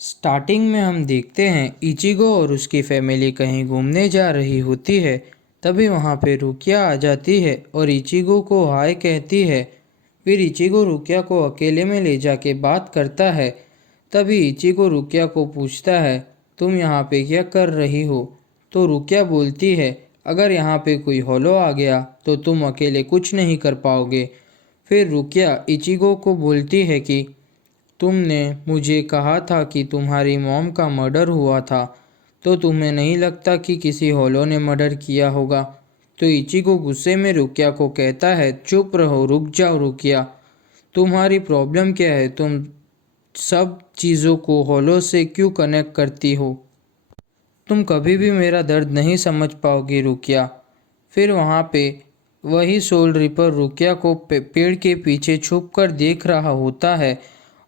Starting में हम देखते हैं इचिगो और उसकी फैमिली कहीं घूमने जा रही होती है। तभी वहाँ पे रुकिया आ जाती है और इचिगो को हाय कहती है। फिर इचिगो रुकिया को अकेले में ले जाके बात करता है। तभी इचिगो रुकिया को पूछता है, तुम यहाँ पे क्या कर रही हो? तो रुकिया बोलती है, अगर यहाँ पे कोई होलो आ गया तो तुम अकेले कुछ नहीं कर पाओगे। फिर रुकिया इचिगो को बोलती है कि तुमने मुझे कहा था कि तुम्हारी मॉम का मर्डर हुआ था, तो तुम्हें नहीं लगता कि किसी होलो ने मर्डर किया होगा? तो इचिगो गुस्से में रुकिया को कहता है, चुप रहो, रुक जाओ रुकिया, तुम्हारी प्रॉब्लम क्या है? तुम सब चीज़ों को होलो से क्यों कनेक्ट करती हो? तुम कभी भी मेरा दर्द नहीं समझ पाओगी रुकिया। फिर वहाँ पे वही सोल रिपर रुकिया को पेड़ के पीछे छुप कर देख रहा होता है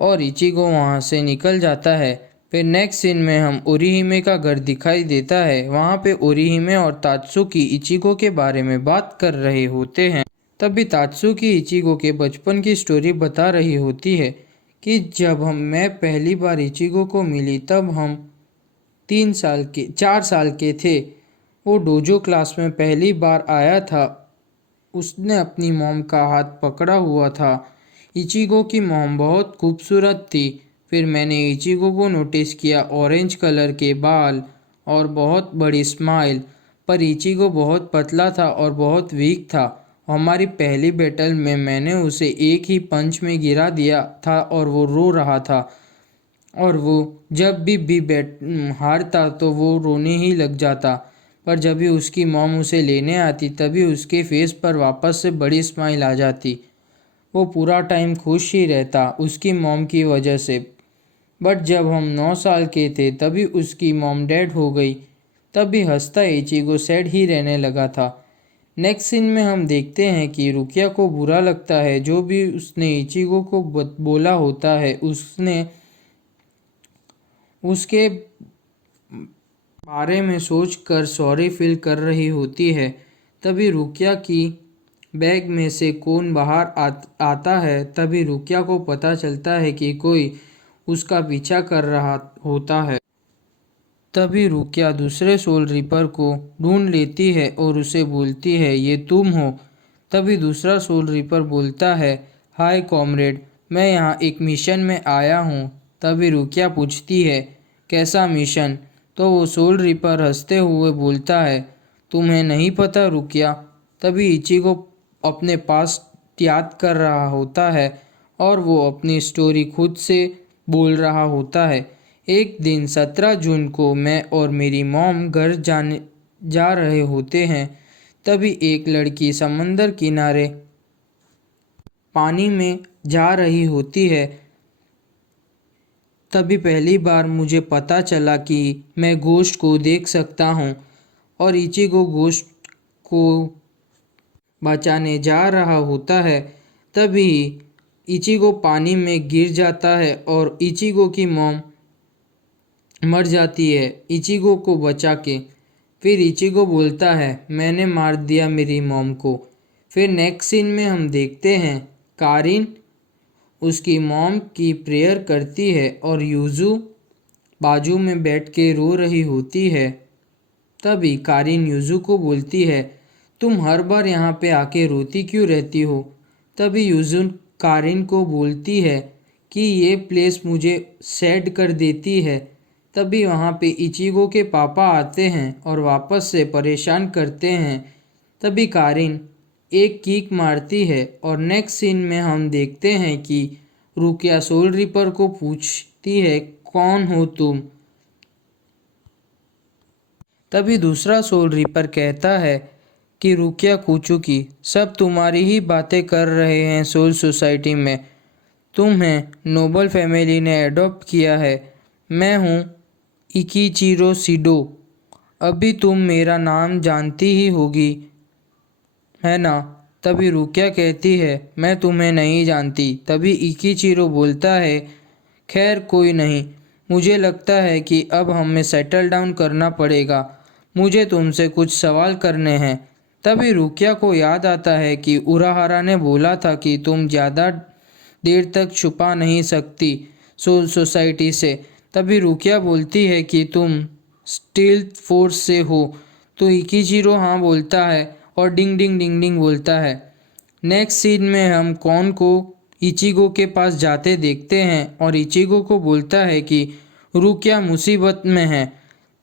और इचिगो वहाँ से निकल जाता है। फिर नेक्स्ट सीन में हम ओरिहिमे का घर दिखाई देता है। वहाँ पे ओरिहिमे और तात्सुकी इचिगो के बारे में बात कर रहे होते हैं। तभी तात्सुकी इचिगो के बचपन की स्टोरी बता रही होती है कि जब मैं पहली बार इचिगो को मिली तब हम 4 साल के थे। वो डोजो क्लास में पहली बार आया था। उसने अपनी मॉम का हाथ पकड़ा हुआ था। इचिगो की मॉम बहुत खूबसूरत थी। फिर मैंने इचिगो को नोटिस किया, ऑरेंज कलर के बाल और बहुत बड़ी स्माइल। पर इचिगो बहुत पतला था और बहुत वीक था। हमारी पहली बैटल में मैंने उसे एक ही पंच में गिरा दिया था और वो रो रहा था। और वो जब भी बैट हारता तो वो रोने ही लग जाता। पर जब भी उसकी मॉम उसे लेने आती तभी उसके फेस पर वापस से बड़ी स्माइल आ जाती। वो पूरा टाइम खुश ही रहता उसकी मॉम की वजह से। बट जब हम 9 साल के थे तभी उसकी मॉम डेड हो गई। तभी हंसता इचिगो सैड ही रहने लगा था। नेक्स्ट सीन में हम देखते हैं कि रुकिया को बुरा लगता है जो भी उसने इचिगो को बोला होता है। उसने उसके बारे में सोचकर सॉरी फील कर रही होती है। तभी रुकिया की बैग में से कौन बाहर आता है। तभी रुकिया को पता चलता है कि कोई उसका पीछा कर रहा होता है। तभी रुकिया दूसरे सोल रिपर को ढूंढ लेती है और उसे बोलती है, ये तुम हो? तभी दूसरा सोल रिपर बोलता है, हाय कॉमरेड, मैं यहाँ एक मिशन में आया हूँ। तभी रुकिया पूछती है, कैसा मिशन? तो वो सोल रिपर हंसते हुए बोलता है, तुम्हें नहीं पता रुकिया? तभी इचिगो अपने पास याद कर रहा होता है और वो अपनी स्टोरी खुद से बोल रहा होता है। एक दिन 17 जून को मैं और मेरी मॉम घर जाने जा रहे होते हैं। तभी एक लड़की समंदर किनारे पानी में जा रही होती है। तभी पहली बार मुझे पता चला कि मैं घोस्ट को देख सकता हूँ और इचिगो घोस्ट को बचाने जा रहा होता है। तभी इचिगो पानी में गिर जाता है और इचिगो की मॉम मर जाती है इचिगो को बचा के। फिर इचिगो बोलता है, मैंने मार दिया मेरी मॉम को। फिर नेक्स्ट सीन में हम देखते हैं कारिन उसकी मॉम की प्रेयर करती है और यूजू बाजू में बैठ के रो रही होती है। तभी कारिन यूजू को बोलती है, तुम हर बार यहाँ पे आके रोती क्यों रहती हो? तभी यूजू कारिन को बोलती है कि ये प्लेस मुझे सैड कर देती है। तभी वहाँ पे इचिगो के पापा आते हैं और वापस से परेशान करते हैं। तभी कारिन एक किक मारती है और नेक्स्ट सीन में हम देखते हैं कि रुकिया सोल रिपर को पूछती है, कौन हो तुम? तभी दूसरा सोल रिपर कहता है कि रुकिया कुचुकी, सब तुम्हारी ही बातें कर रहे हैं सोल सोसाइटी में। तुम्हें नोबल फैमिली ने अडॉप्ट किया है। मैं हूँ इकिचीरो सीडो। अभी तुम मेरा नाम जानती ही होगी, है ना? तभी रुकिया कहती है, मैं तुम्हें नहीं जानती। तभी इकिचीरो बोलता है, खैर कोई नहीं, मुझे लगता है कि अब हमें सेटल डाउन करना पड़ेगा। मुझे तुमसे कुछ सवाल करने हैं। तभी रुकिया को याद आता है कि उराहारा ने बोला था कि तुम ज़्यादा देर तक छुपा नहीं सकती सोल सोसाइटी से। तभी रुकिया बोलती है कि तुम स्टील्थ फोर्स से हो। तो इकिजीरो हाँ बोलता है और डिंग डिंग डिंग डिंग बोलता है। नेक्स्ट सीन में हम कौन को इचिगो के पास जाते देखते हैं और इचिगो को बोलता है कि रुकिया मुसीबत में है।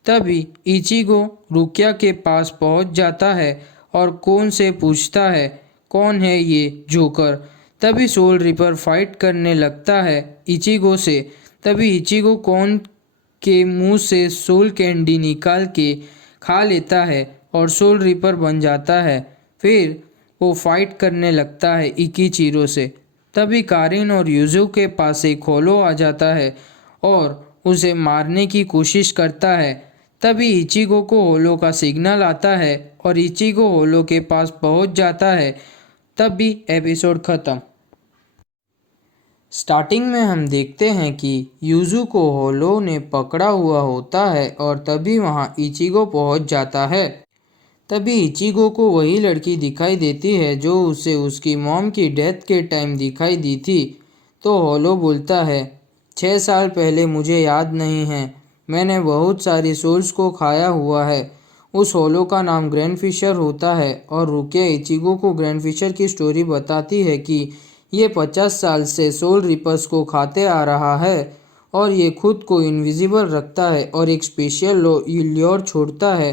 तभी इचिगो रुकिया के पास पहुंच जाता है और कौन से पूछता है कौन है ये जोकर। तभी सोल रिपर फाइट करने लगता है इचिगो से। तभी इचिगो कौन के मुंह से सोल कैंडी निकाल के खा लेता है और सोल रिपर बन जाता है। फिर वो फाइट करने लगता है इकिचीरो से। तभी कारिन और युजू के पास एक होलो आ जाता है और उसे मारने की कोशिश करता है। तभी इचिगो को होलो का सिग्नल आता है और इचिगो होलो के पास पहुंच जाता है। तभी एपिसोड खत्म। स्टार्टिंग में हम देखते हैं कि युजू को होलो ने पकड़ा हुआ होता है और तभी वहां इचिगो पहुंच जाता है। तभी इचिगो को वही लड़की दिखाई देती है जो उसे उसकी मॉम की डेथ के टाइम दिखाई दी थी। तो होलो बोलता है 6 साल पहले मुझे याद नहीं है, मैंने बहुत सारी सोल्स को खाया हुआ है। उस होलो का नाम ग्रैंड फिशर होता है और रुकिया इचिगो को ग्रैंड फिशर की स्टोरी बताती है कि ये 50 साल से सोल रिपर्स को खाते आ रहा है और ये खुद को इनविजिबल रखता है और एक स्पेशल ल्योर छोड़ता है।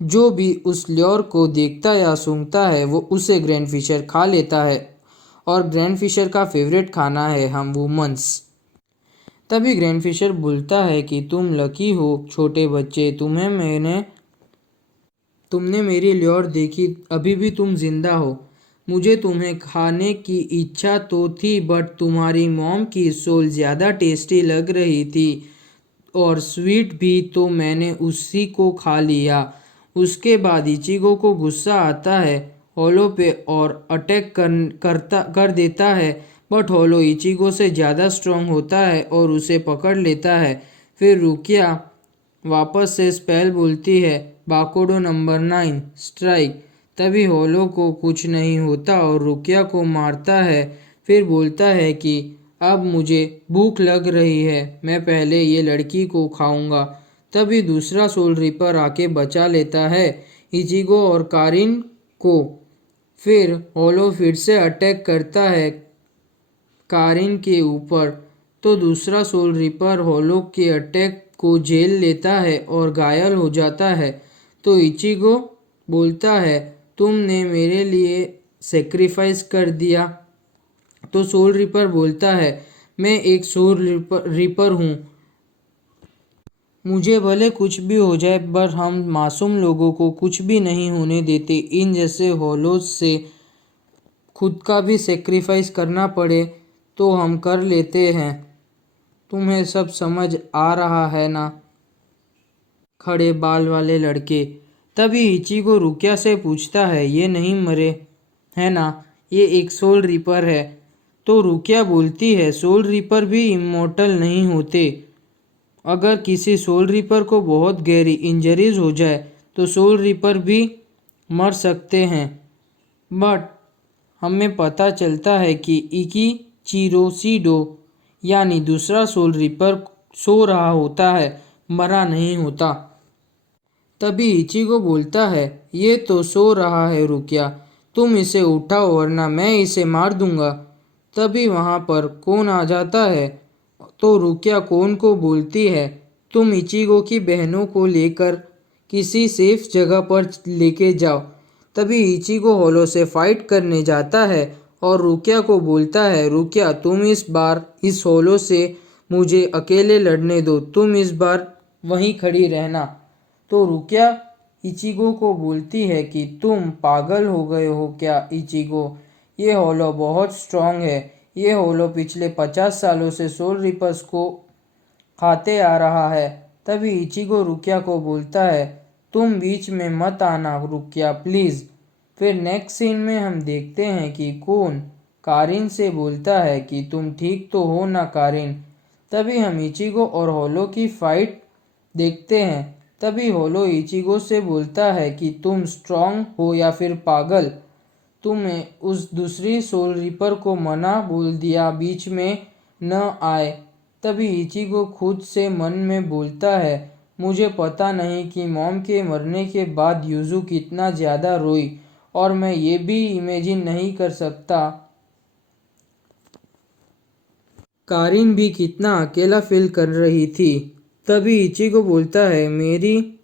जो भी उस ल्योर को देखता या सूंघता है वो उसे ग्रैंड फिशर खा लेता है और ग्रैंड फिशर का फेवरेट खाना है हम वुमन्स। तभी ग्रैंड फिशर बोलता है कि तुम लकी हो छोटे बच्चे, तुमने मेरी ल्योर देखी, अभी भी तुम जिंदा हो। मुझे तुम्हें खाने की इच्छा तो थी बट तुम्हारी मॉम की सोल ज़्यादा टेस्टी लग रही थी और स्वीट भी, तो मैंने उसी को खा लिया। उसके बाद इचिगो को गुस्सा आता है होलो पे और अटैक कर देता है बट होलो इचिगो से ज़्यादा स्ट्रांग होता है और उसे पकड़ लेता है। फिर रुकिया वापस से स्पेल बोलती है बाकोडो नंबर 9 स्ट्राइक। तभी होलो को कुछ नहीं होता और रुकिया को मारता है। फिर बोलता है कि अब मुझे भूख लग रही है, मैं पहले ये लड़की को खाऊंगा। तभी दूसरा सोल रिपर आके बचा लेता है इचिगो और कारिन को। फिर होलो फिर से अटैक करता है कारिन के ऊपर। तो दूसरा सोल रिपर होलो के अटैक को झेल लेता है और घायल हो जाता है। तो इचिगो बोलता है तुमने मेरे लिए सेक्रीफाइस कर दिया। तो सोल रिपर बोलता है मैं एक सोल रिपर हूँ, मुझे भले कुछ भी हो जाए पर हम मासूम लोगों को कुछ भी नहीं होने देते। इन जैसे होलोज से खुद का भी सेक्रीफाइस करना पड़े तो हम कर लेते हैं। तुम्हें सब समझ आ रहा है ना खड़े बाल वाले लड़के। तभी इचिगो रुकिया से पूछता है ये नहीं मरे है ना, ये एक सोल रिपर है। तो रुकिया बोलती है सोल रिपर भी इमोर्टल नहीं होते। अगर किसी सोल रिपर को बहुत गहरी इंजरीज हो जाए तो सोल रिपर भी मर सकते हैं बट हमें पता चलता है कि इकिचिरोशिडो यानी दूसरा सोल रिपर सो रहा होता है, मरा नहीं होता। तभी इचिगो बोलता है ये तो सो रहा है रुकिया, तुम इसे उठाओ वरना मैं इसे मार दूंगा। तभी वहाँ पर कौन आ जाता है। तो रुकिया कौन को बोलती है तुम इचिगो की बहनों को लेकर किसी सेफ जगह पर लेके जाओ। तभी इचिगो होलो से फाइट करने जाता है और रुकिया को बोलता है रुकिया तुम इस बार इस होलो से मुझे अकेले लड़ने दो, तुम इस बार वहीं खड़ी रहना। तो रुकिया इचिगो को बोलती है कि तुम पागल हो गए हो क्या इचिगो, ये होलो बहुत स्ट्रांग है। ये होलो पिछले 50 सालों से सोल रिपर्स को खाते आ रहा है। तभी इचिगो रुकिया को बोलता है तुम बीच में मत आना रुकिया प्लीज़। फिर नेक्स्ट सीन में हम देखते हैं कि कौन कारिन से बोलता है कि तुम ठीक तो हो ना कारिन। तभी हम इचिगो और होलो की फाइट देखते हैं। तभी होलो इचिगो से बोलता है कि तुम स्ट्रांग हो या फिर पागल, तुमने उस दूसरी सोल रिपर को मना बोल दिया बीच में न आए। तभी इचिगो खुद से मन में बोलता है, मुझे पता नहीं कि मॉम के मरने के बाद यूजू कितना ज़्यादा रोई, और मैं ये भी इमेजिन नहीं कर सकता कारिन भी कितना अकेला फील कर रही थी। तभी इचिगो बोलता है, मेरी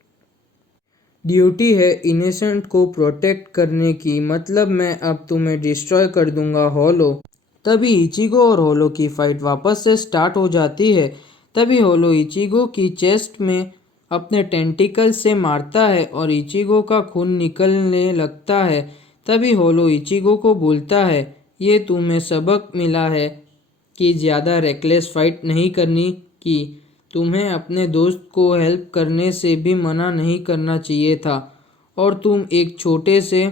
ड्यूटी है इनोसेंट को प्रोटेक्ट करने की, मतलब मैं अब तुम्हें डिस्ट्रॉय कर दूंगा होलो। तभी इचिगो और होलो की फाइट वापस से स्टार्ट हो जाती है। तभी होलो इचिगो की चेस्ट में अपने टेंटिकल से मारता है और इचिगो का खून निकलने लगता है। तभी होलो इचिगो को बोलता है, ये तुम्हें सबक मिला है कि ज़्यादा रेकलेस फाइट नहीं करनी, कि तुम्हें अपने दोस्त को हेल्प करने से भी मना नहीं करना चाहिए था, और तुम एक छोटे से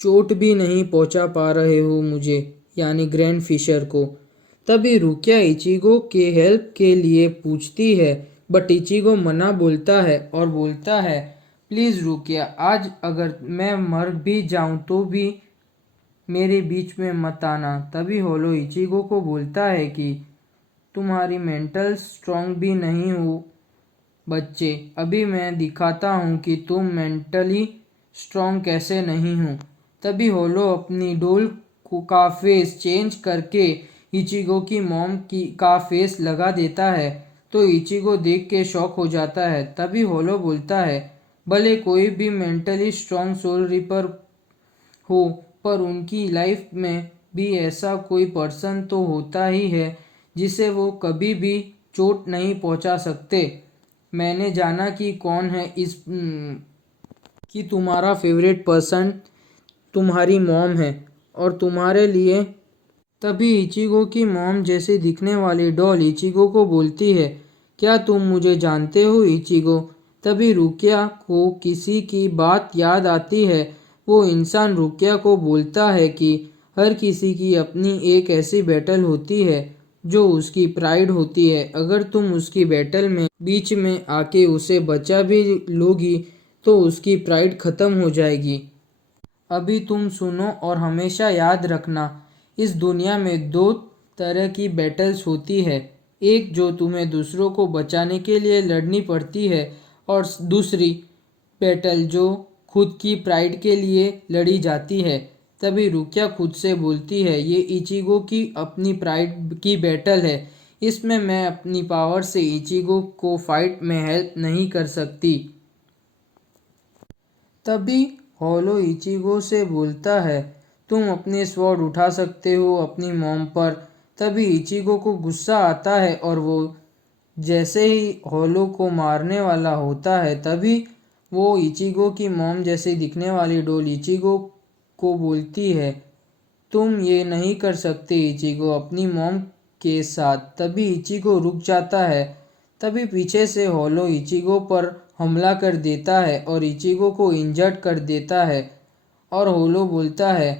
चोट भी नहीं पहुंचा पा रहे हो मुझे, यानी ग्रैंड फिशर को। तभी रुकिया इचिगो के हेल्प के लिए पूछती है, बट इचिगो मना बोलता है और बोलता है, प्लीज़ रुकिया, आज अगर मैं मर भी जाऊं तो भी मेरे बीच में मत आना। तभी होलो इचिगो को बोलता है कि तुम्हारी मेंटल स्ट्रांग भी नहीं हो बच्चे, अभी मैं दिखाता हूँ कि तुम मेंटली स्ट्रांग कैसे नहीं हो। तभी होलो अपनी डोल का फेस चेंज करके इचिगो की मॉम की का फेस लगा देता है, तो इचिगो देख के शॉक हो जाता है। तभी होलो बोलता है, भले कोई भी मेंटली स्ट्रांग सोल रिपर हो, पर उनकी लाइफ में भी ऐसा कोई पर्सन तो होता ही है जिसे वो कभी भी चोट नहीं पहुंचा सकते। मैंने जाना कि कौन है कि तुम्हारा फेवरेट पर्सन तुम्हारी मॉम है और तुम्हारे लिए। तभी इचिगो की मॉम जैसे दिखने वाली डॉल इचिगो को बोलती है, क्या तुम मुझे जानते हो इचिगो? तभी रुकिया को किसी की बात याद आती है। वो इंसान रुकिया को बोलता है कि हर किसी की अपनी एक ऐसी बैटल होती है जो उसकी प्राइड होती है, अगर तुम उसकी बैटल में बीच में आके उसे बचा भी लोगी तो उसकी प्राइड खत्म हो जाएगी। अभी तुम सुनो और हमेशा याद रखना, इस दुनिया में दो तरह की बैटल्स होती है, एक जो तुम्हें दूसरों को बचाने के लिए लड़नी पड़ती है, और दूसरी बैटल जो खुद की प्राइड के लिए लड़ी जाती है। तभी रुकिया खुद से बोलती है, ये इचिगो की अपनी प्राइड की बैटल है, इसमें मैं अपनी पावर से इचिगो को फाइट में हेल्प नहीं कर सकती। तभी होलो इचिगो से बोलता है, तुम अपने स्वॉर्ड उठा सकते हो अपनी मॉम पर। तभी इचिगो को गुस्सा आता है और वो जैसे ही होलो को मारने वाला होता है, तभी वो इचिगो की मॉम जैसे दिखने वाली डोल इचिगो को बोलती है, तुम ये नहीं कर सकते इचिगो अपनी मॉम के साथ। तभी इचिगो रुक जाता है। तभी पीछे से होलो इचिगो पर हमला कर देता है और इचिगो को इंजर्ड कर देता है, और होलो बोलता है,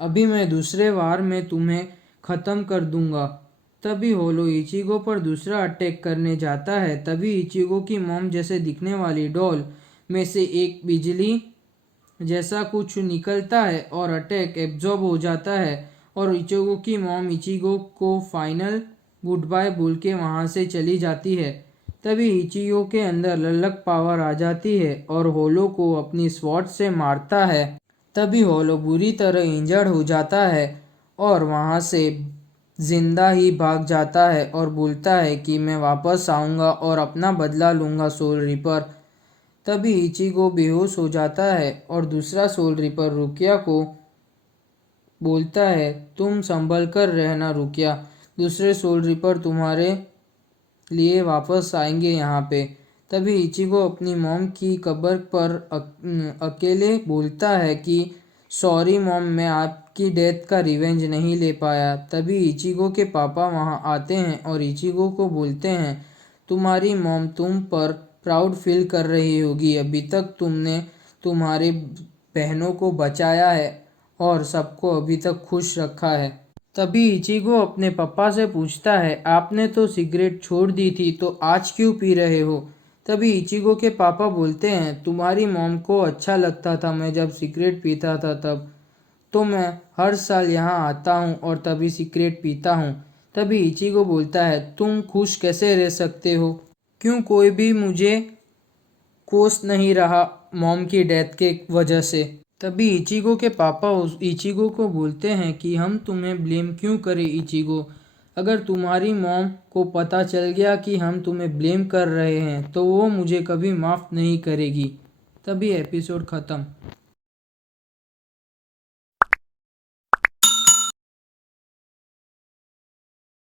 अभी मैं दूसरे वार में तुम्हें ख़त्म कर दूंगा। तभी होलो इचिगो पर दूसरा अटैक करने जाता है। तभी इचिगो की मॉम जैसे दिखने वाली डॉल में से एक बिजली जैसा कुछ निकलता है और अटैक एब्जॉर्ब हो जाता है, और इचिगो की मॉम इचिगो को फाइनल गुड बाय बोल के वहाँ से चली जाती है। तभी इचिगो के अंदर ललक पावर आ जाती है और होलो को अपनी स्वॉर्ड से मारता है। तभी होलो बुरी तरह इंजर्ड हो जाता है और वहाँ से जिंदा ही भाग जाता है और बोलता है कि मैं वापस आऊँगा और अपना बदला लूँगा सोल रिपर। तभी इचिगो बेहोश हो जाता है और दूसरा सोल रिपर रुकिया को बोलता है, तुम संभल कर रहना रुकिया, दूसरे सोल रिपर तुम्हारे लिए वापस आएंगे यहाँ पे। तभी इचिगो अपनी मॉम की कब्र पर अकेले बोलता है कि सॉरी मॉम, मैं आपकी डेथ का रिवेंज नहीं ले पाया। तभी इचिगो के पापा वहाँ आते हैं और इचिगो को बोलते हैं, तुम्हारी मॉम तुम पर प्राउड फील कर रही होगी, अभी तक तुमने तुम्हारे बहनों को बचाया है और सबको अभी तक खुश रखा है। तभी इचिगो अपने पापा से पूछता है, आपने तो सिगरेट छोड़ दी थी तो आज क्यों पी रहे हो? तभी इचिगो के पापा बोलते हैं, तुम्हारी मॉम को अच्छा लगता था मैं जब सिगरेट पीता था तब, तो मैं हर साल यहाँ आता हूँ और तभी सिगरेट पीता हूँ। तभी इचिगो बोलता है, तुम खुश कैसे रह सकते हो? क्यों कोई भी मुझे कोस नहीं रहा मॉम की डेथ के वजह से? तभी इचिगो के पापा उस इचिगो को बोलते हैं कि हम तुम्हें ब्लेम क्यों करें इचिगो। अगर तुम्हारी मॉम को पता चल गया कि हम तुम्हें ब्लेम कर रहे हैं तो वो मुझे कभी माफ़ नहीं करेगी। तभी एपिसोड ख़त्म।